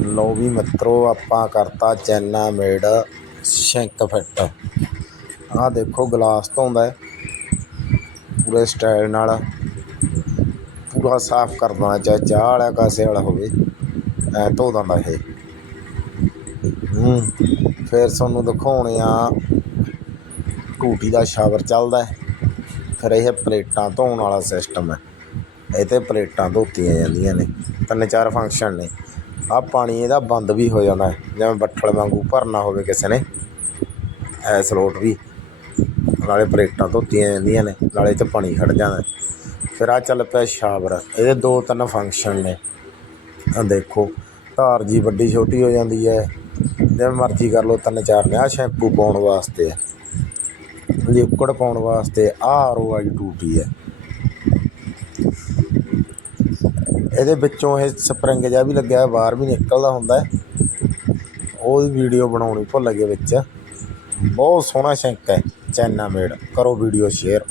ਲਓ ਵੀ ਮਿੱਤਰੋ, ਆਪਾਂ ਕਰਤਾ ਚੈਨਾ ਮੇਡ ਸ਼ਿੰਕ ਫਿੱਟ। ਆਹ ਦੇਖੋ, ਗਲਾਸ ਧੋਂਦਾ ਪੂਰੇ ਸਟਾਈਲ ਨਾਲ। ਪੂਰਾ ਸਾਫ਼ ਕਰ ਦੇਣਾ ਚਾਹੇ ਚਾਹ ਵਾਲਾ ਕਾਸੇ ਵਾਲਾ ਹੋਵੇ। ਐ ਧੋ ਦਿੰਦਾ ਇਹ। ਹੂੰ, ਫਿਰ ਤੁਹਾਨੂੰ ਦਿਖਾਉਣੇ ਆ। ਟੂਟੀ ਦਾ ਸ਼ਾਵਰ ਚੱਲਦਾ ਫਿਰ ਇਹ ਪਲੇਟਾਂ ਧੋਣ ਵਾਲਾ ਸਿਸਟਮ ਹੈ। ਇਹ ਤੇ ਪਲੇਟਾਂ ਧੋਤੀਆਂ ਜਾਂਦੀਆਂ ਨੇ। ਤਿੰਨ ਚਾਰ ਫੰਕਸ਼ਨ ਨੇ। ਆ ਪਾਣੀ ਇਹਦਾ ਬੰਦ ਵੀ ਹੋ ਜਾਂਦਾ ਜਿਵੇਂ ਬੱਠਲ ਵਾਂਗੂ ਭਰਨਾ ਹੋਵੇ ਕਿਸੇ ਨੇ ਐ ਸਲੋਟ ਵੀ। ਨਾਲੇ ਪਲੇਟਾਂ ਧੋਤੀਆਂ ਜਾਂਦੀਆਂ ਨੇ, ਨਾਲੇ ਤੇ ਪਾਣੀ ਖੜ ਜਾਂਦਾ ਫਿਰ ਆ ਚੱਲ ਪਿਆ ਸ਼ਾਵਰ ਇਹਦੇ ਦੋ ਤਿੰਨ ਫੰਕਸ਼ਨ ਨੇ। ਆ ਦੇਖੋ, ਧਾਰ ਜੀ ਵੱਡੀ ਛੋਟੀ ਹੋ ਜਾਂਦੀ ਹੈ। ਜਿਵੇਂ ਮਰਜ਼ੀ ਕਰ ਲਓ, ਤਿੰਨ ਚਾਰ ਨੇ। ਆ ਸ਼ੈਂਪੂ ਪਾਉਣ ਵਾਸਤੇ ਹੈ। ਲਿਕੁਇਡ ਪਾਉਣ ਵਾਸਤੇ ਆ ਓ ਆਈ ਟੂਟੀ ਹੈ। ਇਹਦੇ ਵਿੱਚੋਂ ਇਹ ਸਪਰਿੰਗ ਜਿਹਾ ਵੀ ਲੱਗਿਆ ਬਾਹਰ ਵੀ ਨਿਕਲਦਾ ਹੁੰਦਾ ਹੈ। ਉਹਦੀ ਵੀਡੀਓ ਬਣਾਉਣੀ ਭੁੱਲ ਗਏ ਵਿੱਚ। ਬਹੁਤ ਸੋਹਣਾ ਸ਼ੈਂਕ ਹੈ, ਚੈਨਾ ਮੇਡ। ਕਰੋ ਵੀਡੀਓ ਸ਼ੇਅਰ